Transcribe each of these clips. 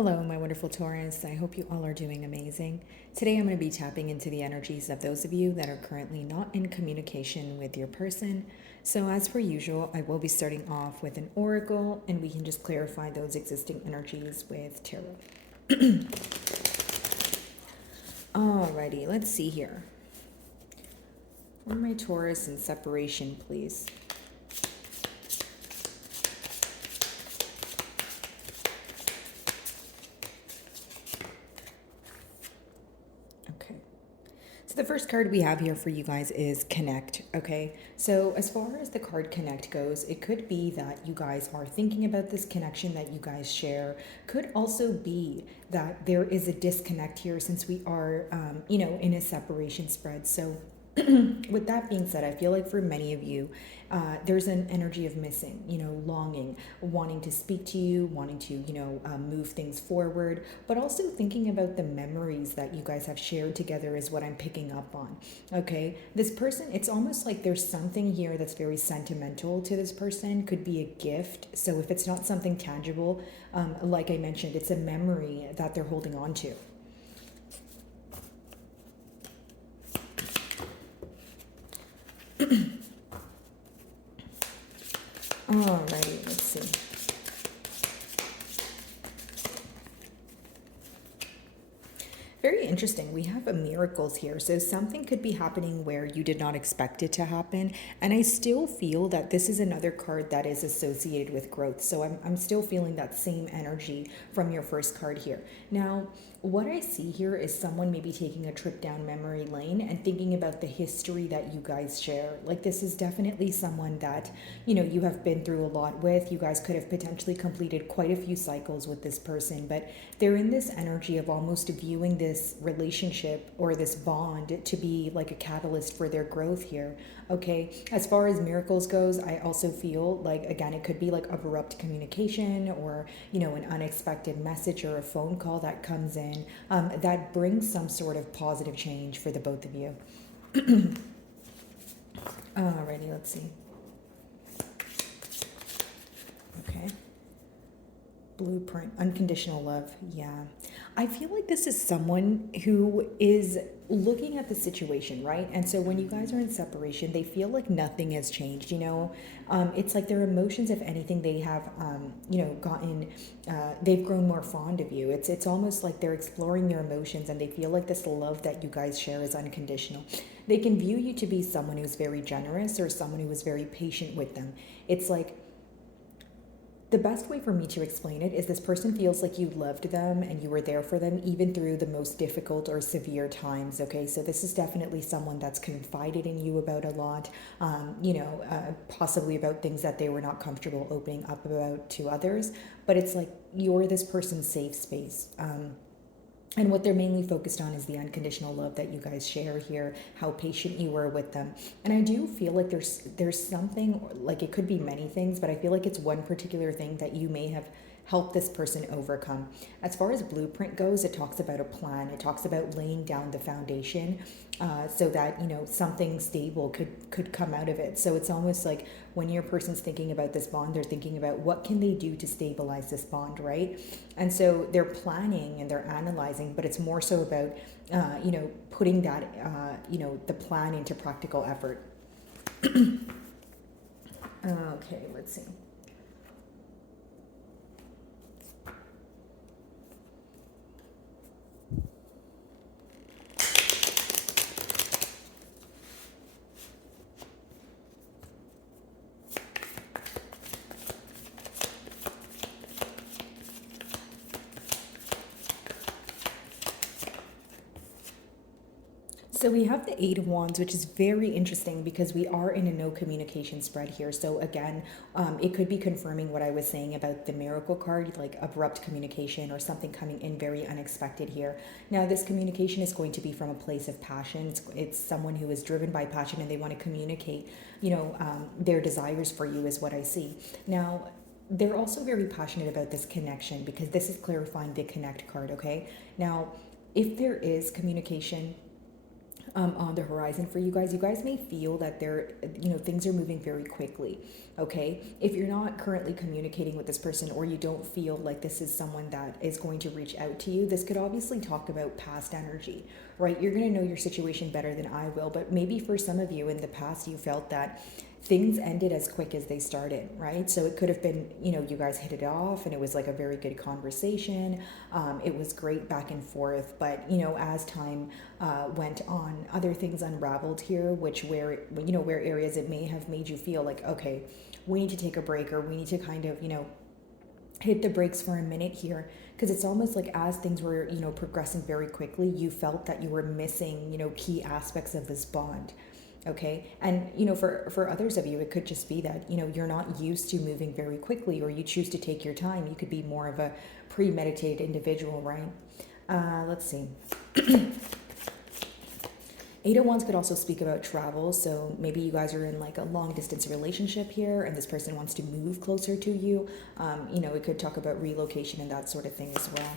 Hello, my wonderful Taurus. I hope you all are doing amazing. Today, I'm going to be tapping into the energies of those of you that are currently not in communication with your person. So, as per usual, I will be starting off with an oracle, and we can just clarify those existing energies with tarot. Alrighty, let's see here. For my Taurus in separation, please. So the first card we have here for you guys is Connect, okay? So as far as the card Connect goes, it could be that you guys are thinking about this connection that you guys share. Could also be that there is a disconnect here since we are, in a separation spread. So with that being said, I feel like for many of you, there's an energy of missing, longing, wanting to speak to you, wanting to, move things forward, but also thinking about the memories that you guys have shared together is what I'm picking up on. Okay. This person, it's almost like there's something here that's very sentimental to this person, could be a gift. So if it's not something tangible, like I mentioned, it's a memory that they're holding on to. Alrighty, let's see. Very interesting. We have a miracles here. So something could be happening where you did not expect it to happen. And I still feel that this is another card that is associated with growth. So I'm still feeling that same energy from your first card here. Now, what I see here is someone maybe taking a trip down memory lane and thinking about the history that you guys share. Like this is definitely someone that, you have been through a lot with. You guys could have potentially completed quite a few cycles with this person, but they're in this energy of almost viewing this relationship or this bond to be like a catalyst for their growth here. Okay, as far as miracles goes, I also feel like, again, it could be like abrupt communication or an unexpected message or a phone call that comes in that brings some sort of positive change for the both of you. Alrighty, let's see. Okay. Blueprint, unconditional love. Yeah. I feel like this is someone who is looking at the situation, right? And so when you guys are in separation, they feel like nothing has changed, It's like their emotions, if anything, they have, they've grown more fond of you. It's almost like they're exploring their emotions and they feel like this love that you guys share is unconditional. They can view you to be someone who's very generous or someone who is very patient with them. It's like, the best way for me to explain it is this person feels like you loved them and you were there for them even through the most difficult or severe times. Okay, so this is definitely someone that's confided in you about a lot, possibly about things that they were not comfortable opening up about to others. But it's like you're this person's safe space. And what they're mainly focused on is the unconditional love that you guys share here, how patient you were with them. And I do feel like there's something, like it could be many things, but I feel like it's one particular thing that you may have helped this person overcome. As far as blueprint goes, it talks about a plan. It talks about laying down the foundation so that, something stable could come out of it. So it's almost like when your person's thinking about this bond, they're thinking about what can they do to stabilize this bond, right? And so they're planning and they're analyzing, but it's more so about, putting that, the plan into practical effort. Okay, let's see. So we have the Eight of Wands, which is very interesting because we are in a no communication spread here. So again, it could be confirming what I was saying about the miracle card, like abrupt communication or something coming in very unexpected here. Now, this communication is going to be from a place of passion. It's someone who is driven by passion and they want to communicate, their desires for you is what I see. Now, they're also very passionate about this connection because this is clarifying the connect card, okay? Now, if there is communication, on the horizon for you guys. You guys may feel that things are moving very quickly. Okay, if you're not currently communicating with this person, or you don't feel like this is someone that is going to reach out to you, this could obviously talk about past energy, right? You're going to know your situation better than I will, but maybe for some of you in the past, you felt that things ended as quick as they started, right? So it could have been, you guys hit it off and it was like a very good conversation. It was great back and forth, but as time went on, other things unraveled here, where areas it may have made you feel like, okay, we need to take a break, or we need to kind of, hit the brakes for a minute here, because it's almost like as things were progressing very quickly, you felt that you were missing key aspects of this bond. Okay, and for others of you, it could just be that you're not used to moving very quickly, or you choose to take your time. You could be more of a premeditated individual, right? Let's see. Eight of Wands could also speak about travel. So maybe you guys are in like a long distance relationship here, and this person wants to move closer to you. It could talk about relocation and that sort of thing as well.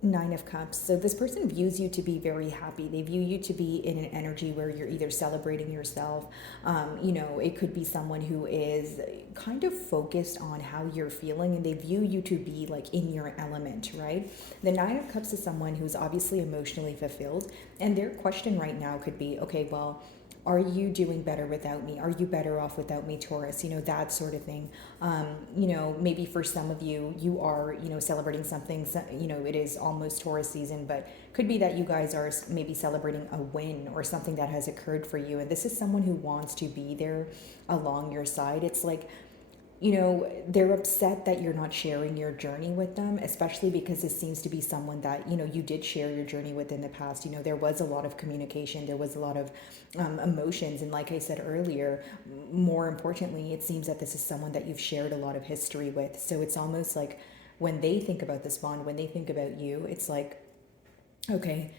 Nine of Cups. So this person views you to be very happy. They view you to be in an energy where you're either celebrating yourself. It could be someone who is kind of focused on how you're feeling, and they view you to be like in your element, right? The Nine of Cups is someone who's obviously emotionally fulfilled, and their question right now could be, okay, well, are you doing better without me? Are you better off without me, Taurus? That sort of thing. Maybe for some of you, you are, celebrating something, it is almost Taurus season, but could be that you guys are maybe celebrating a win or something that has occurred for you. And this is someone who wants to be there along your side. It's like, they're upset that you're not sharing your journey with them, especially because this seems to be someone that, you did share your journey with in the past. There was a lot of communication, there was a lot of emotions. And like I said earlier, more importantly, it seems that this is someone that you've shared a lot of history with. So it's almost like when they think about this bond, when they think about you, it's like, okay,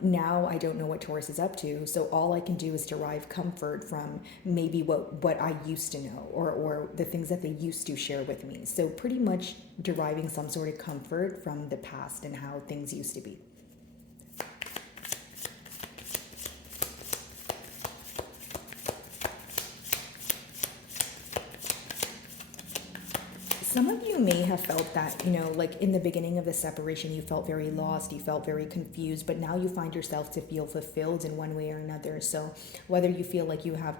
now I don't know what Taurus is up to, so all I can do is derive comfort from maybe what I used to know, or the things that they used to share with me. So pretty much deriving some sort of comfort from the past and how things used to be. Some of you may have felt that, like in the beginning of the separation, you felt very lost, you felt very confused, but now you find yourself to feel fulfilled in one way or another. So whether you feel like you have,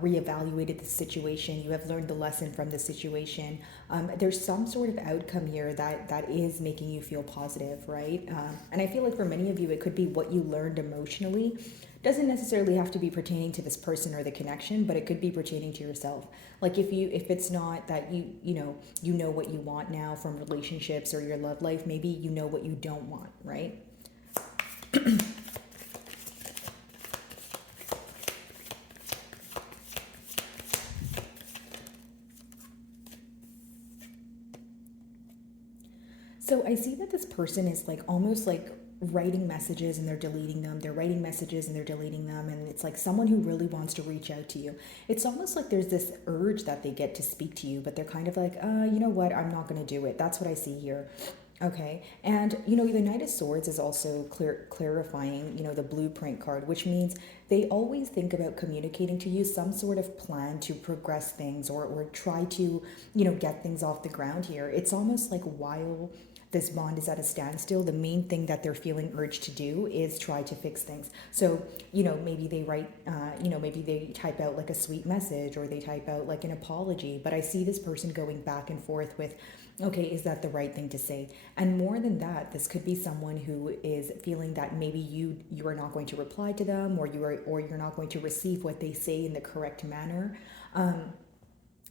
reevaluated the situation, you have learned the lesson from the situation, there's some sort of outcome here that is making you feel positive, right? And I feel like for many of you, it could be what you learned emotionally. Doesn't necessarily have to be pertaining to this person or the connection, but it could be pertaining to yourself. Like if it's not that you know what you want now from relationships or your love life, maybe you know what you don't want, right? So I see that this person is like almost like writing messages and they're deleting them. They're writing messages and they're deleting them. And it's like someone who really wants to reach out to you. It's almost like there's this urge that they get to speak to you, but they're kind of like, you know what? I'm not going to do it. That's what I see here. Okay. And, the Knight of Swords is also clarifying, the blueprint card, which means they always think about communicating to you some sort of plan to progress things, or try to, get things off the ground here. It's almost like while this bond is at a standstill, the main thing that they're feeling urged to do is try to fix things. So, maybe they write, maybe they type out like a sweet message, or they type out like an apology. But I see this person going back and forth with, okay, is that the right thing to say? And more than that, this could be someone who is feeling that maybe you are not going to reply to them, or you're not going to receive what they say in the correct manner.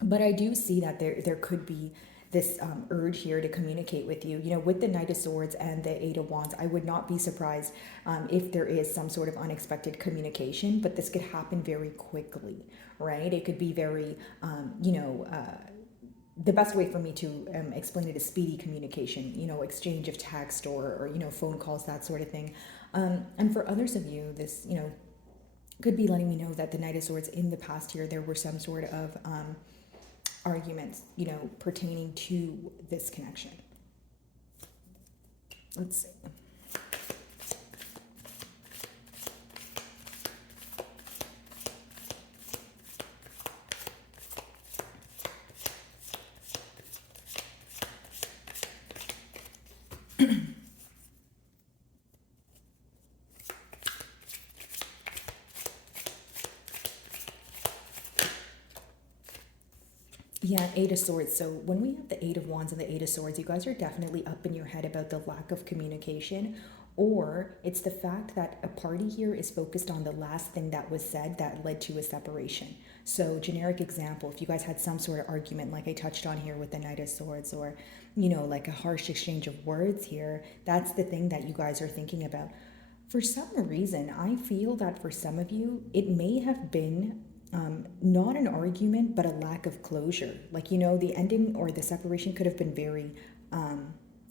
But I do see that there could be this urge here to communicate with you. With the Knight of Swords and the Eight of Wands, I would not be surprised if there is some sort of unexpected communication, but this could happen very quickly, right? It could be very, the best way for me to explain it is speedy communication, exchange of text, or phone calls, that sort of thing. And for others of you, this, Could be letting me know that the Knight of Swords in the past here, there were some sort of arguments, pertaining to this connection. Let's see. Yeah, Eight of Swords. So when we have the Eight of Wands and the Eight of Swords, you guys are definitely up in your head about the lack of communication, or it's the fact that a party here is focused on the last thing that was said that led to a separation. So generic example, if you guys had some sort of argument like I touched on here with the Knight of Swords, or, like a harsh exchange of words here, that's the thing that you guys are thinking about. For some reason, I feel that for some of you, it may have been not an argument, but a lack of closure. Like, the ending or the separation could have been very,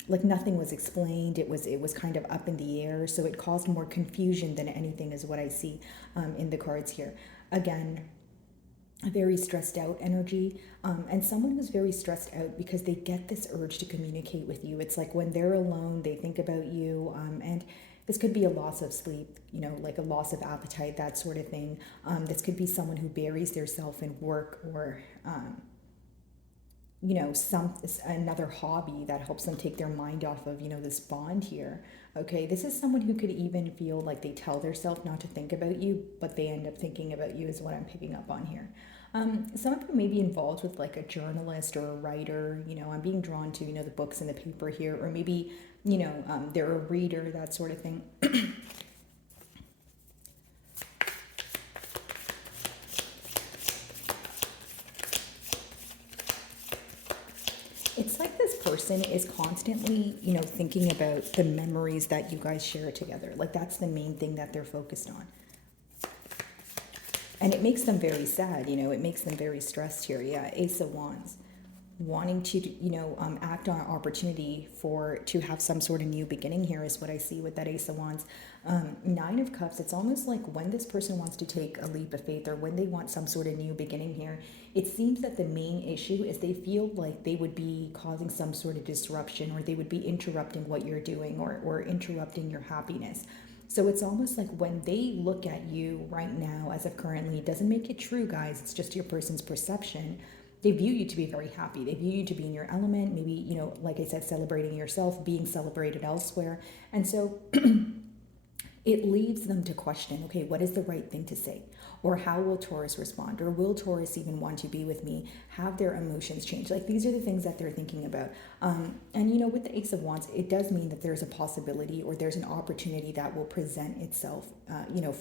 like nothing was explained. It was kind of up in the air. So it caused more confusion than anything is what I see in the cards here. Again, a very stressed out energy, and someone who's very stressed out because they get this urge to communicate with you. It's like when they're alone, they think about you, and this could be a loss of sleep, like a loss of appetite, that sort of thing. This could be someone who buries themselves in work, or, another hobby that helps them take their mind off of, this bond here. Okay, this is someone who could even feel like they tell themselves not to think about you, but they end up thinking about you, is what I'm picking up on here. Some of you may be involved with like a journalist or a writer. I'm being drawn to, the books and the paper here, or maybe, they're a reader, that sort of thing. It's like this person is constantly, thinking about the memories that you guys share together. Like that's the main thing that they're focused on. And it makes them very sad, it makes them very stressed here. Yeah, Ace of Wands. Wanting to, act on an opportunity to have some sort of new beginning here is what I see with that Ace of Wands. Nine of Cups, it's almost like when this person wants to take a leap of faith, or when they want some sort of new beginning here, it seems that the main issue is they feel like they would be causing some sort of disruption, or they would be interrupting what you're doing, or interrupting your happiness. So it's almost like when they look at you right now, as of currently, it doesn't make it true, guys. It's just your person's perception. They view you to be very happy. They view you to be in your element, maybe, like I said, celebrating yourself, being celebrated elsewhere. And so it leads them to question, okay, what is the right thing to say? Or how will Taurus respond? Or will Taurus even want to be with me? Have their emotions changed? Like these are the things that they're thinking about. And with the Ace of Wands, it does mean that there's a possibility, or there's an opportunity that will present itself,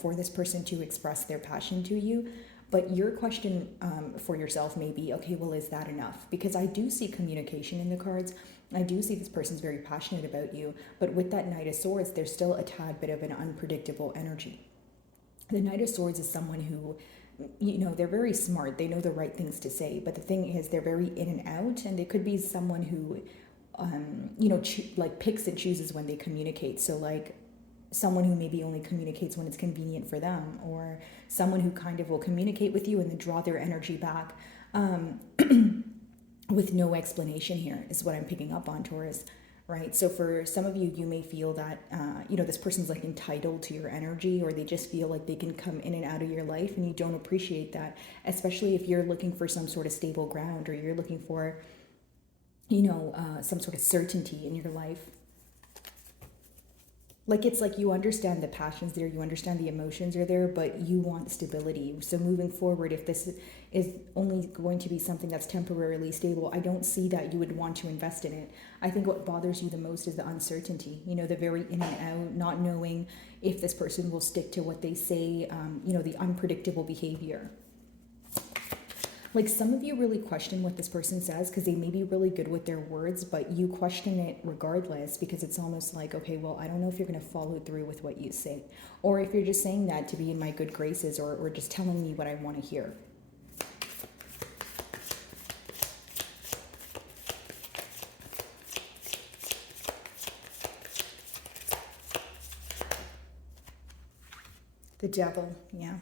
for this person to express their passion to you. But your question for yourself may be, okay, well, is that enough? Because I do see communication in the cards. I do see this person's very passionate about you. But with that Knight of Swords, there's still a tad bit of an unpredictable energy. The Knight of Swords is someone who, they're very smart. They know the right things to say. But the thing is, they're very in and out. And it could be someone who, picks and chooses when they communicate. So like, someone who maybe only communicates when it's convenient for them, or someone who kind of will communicate with you and then draw their energy back with no explanation here, is what I'm picking up on, Taurus, right? So for some of you, you may feel that, this person's like entitled to your energy, or they just feel like they can come in and out of your life, and you don't appreciate that, especially if you're looking for some sort of stable ground, or you're looking for, some sort of certainty in your life. Like it's like you understand the passions there, you understand the emotions are there, but you want stability. So moving forward, if this is only going to be something that's temporarily stable, I don't see that you would want to invest in it. I think what bothers you the most is the uncertainty, the very in and out, not knowing if this person will stick to what they say, the unpredictable behavior. Like some of you really question what this person says because they may be really good with their words, but you question it regardless, because it's almost like, okay, well, I don't know if you're going to follow through with what you say, or if you're just saying that to be in my good graces, or just telling me what I want to hear. The Devil, yeah.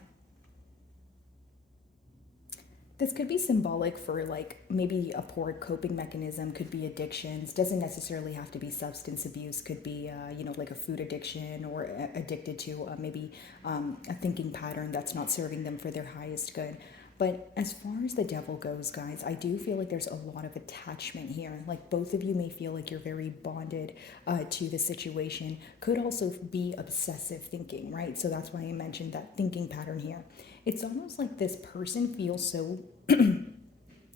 This could be symbolic for like maybe a poor coping mechanism, could be addictions, doesn't necessarily have to be substance abuse, could be, like a food addiction or addicted to maybe a thinking pattern that's not serving them for their highest good. But as far as the devil goes, guys, I do feel like there's a lot of attachment here. Like both of you may feel like you're very bonded to the situation. Could also be obsessive thinking, right? So that's why I mentioned that thinking pattern here. It's almost like this person feels so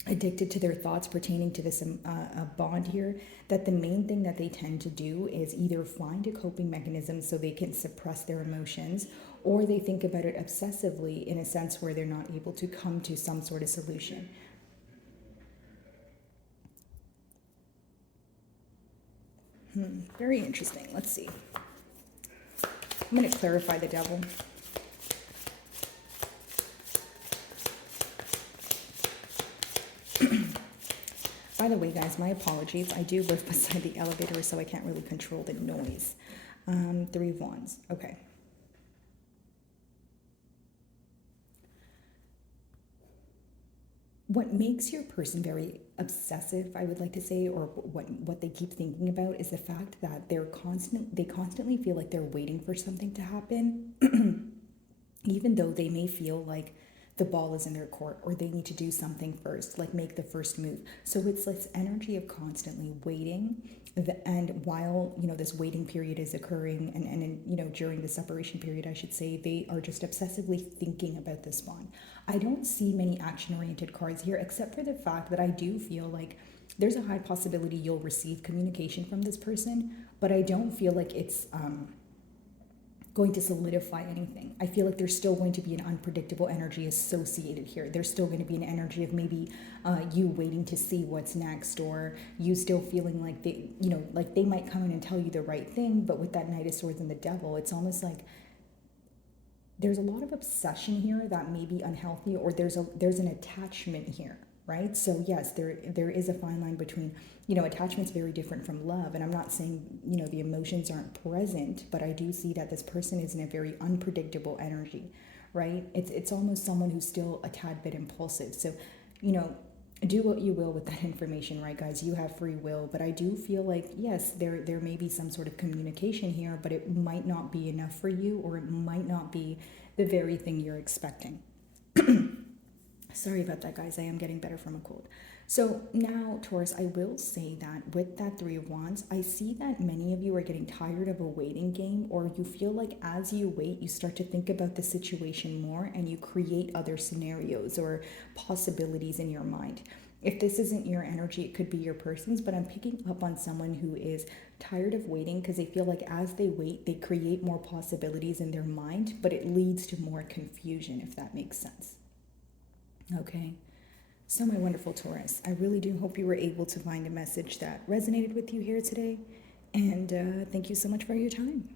addicted to their thoughts pertaining to this bond here, that the main thing that they tend to do is either find a coping mechanism so they can suppress their emotions, or they think about it obsessively in a sense where they're not able to come to some sort of solution. Very interesting. Let's see. I'm going to clarify the devil. By the way, guys, my apologies. I do live beside the elevator, so I can't really control the noise. Three of Wands. Okay. What makes your person very obsessive, I would like to say, or what they keep thinking about, is the fact that they constantly feel like they're waiting for something to happen, even though they may feel like the ball is in their court or they need to do something first, like make the first move. So it's this energy of constantly waiting, and while this waiting period is occurring, and during the separation period, I should say, they are just obsessively thinking about this bond. I don't see many action oriented cards here, except for the fact that I do feel like there's a high possibility you'll receive communication from this person, but I don't feel like it's going to solidify anything. I feel like there's still going to be an unpredictable energy associated here. There's still going to be an energy of maybe you waiting to see what's next, or you still feeling like they might come in and tell you the right thing, but with that Knight of Swords and the Devil, it's almost like there's a lot of obsession here that may be unhealthy, or there's an attachment here, right? So yes, there is a fine line between, attachment's very different from love, and I'm not saying, the emotions aren't present, but I do see that this person is in a very unpredictable energy, right? It's almost someone who's still a tad bit impulsive. So, do what you will with that information, right, guys? You have free will, but I do feel like, yes, there may be some sort of communication here, but it might not be enough for you, or it might not be the very thing you're expecting. Sorry about that, guys. I am getting better from a cold. So now, Taurus, I will say that with that Three of Wands, I see that many of you are getting tired of a waiting game, or you feel like as you wait, you start to think about the situation more and you create other scenarios or possibilities in your mind. If this isn't your energy, it could be your person's, but I'm picking up on someone who is tired of waiting because they feel like as they wait, they create more possibilities in their mind, but it leads to more confusion, if that makes sense. Okay. So, my wonderful Taurus, I really do hope you were able to find a message that resonated with you here today. And thank you so much for your time.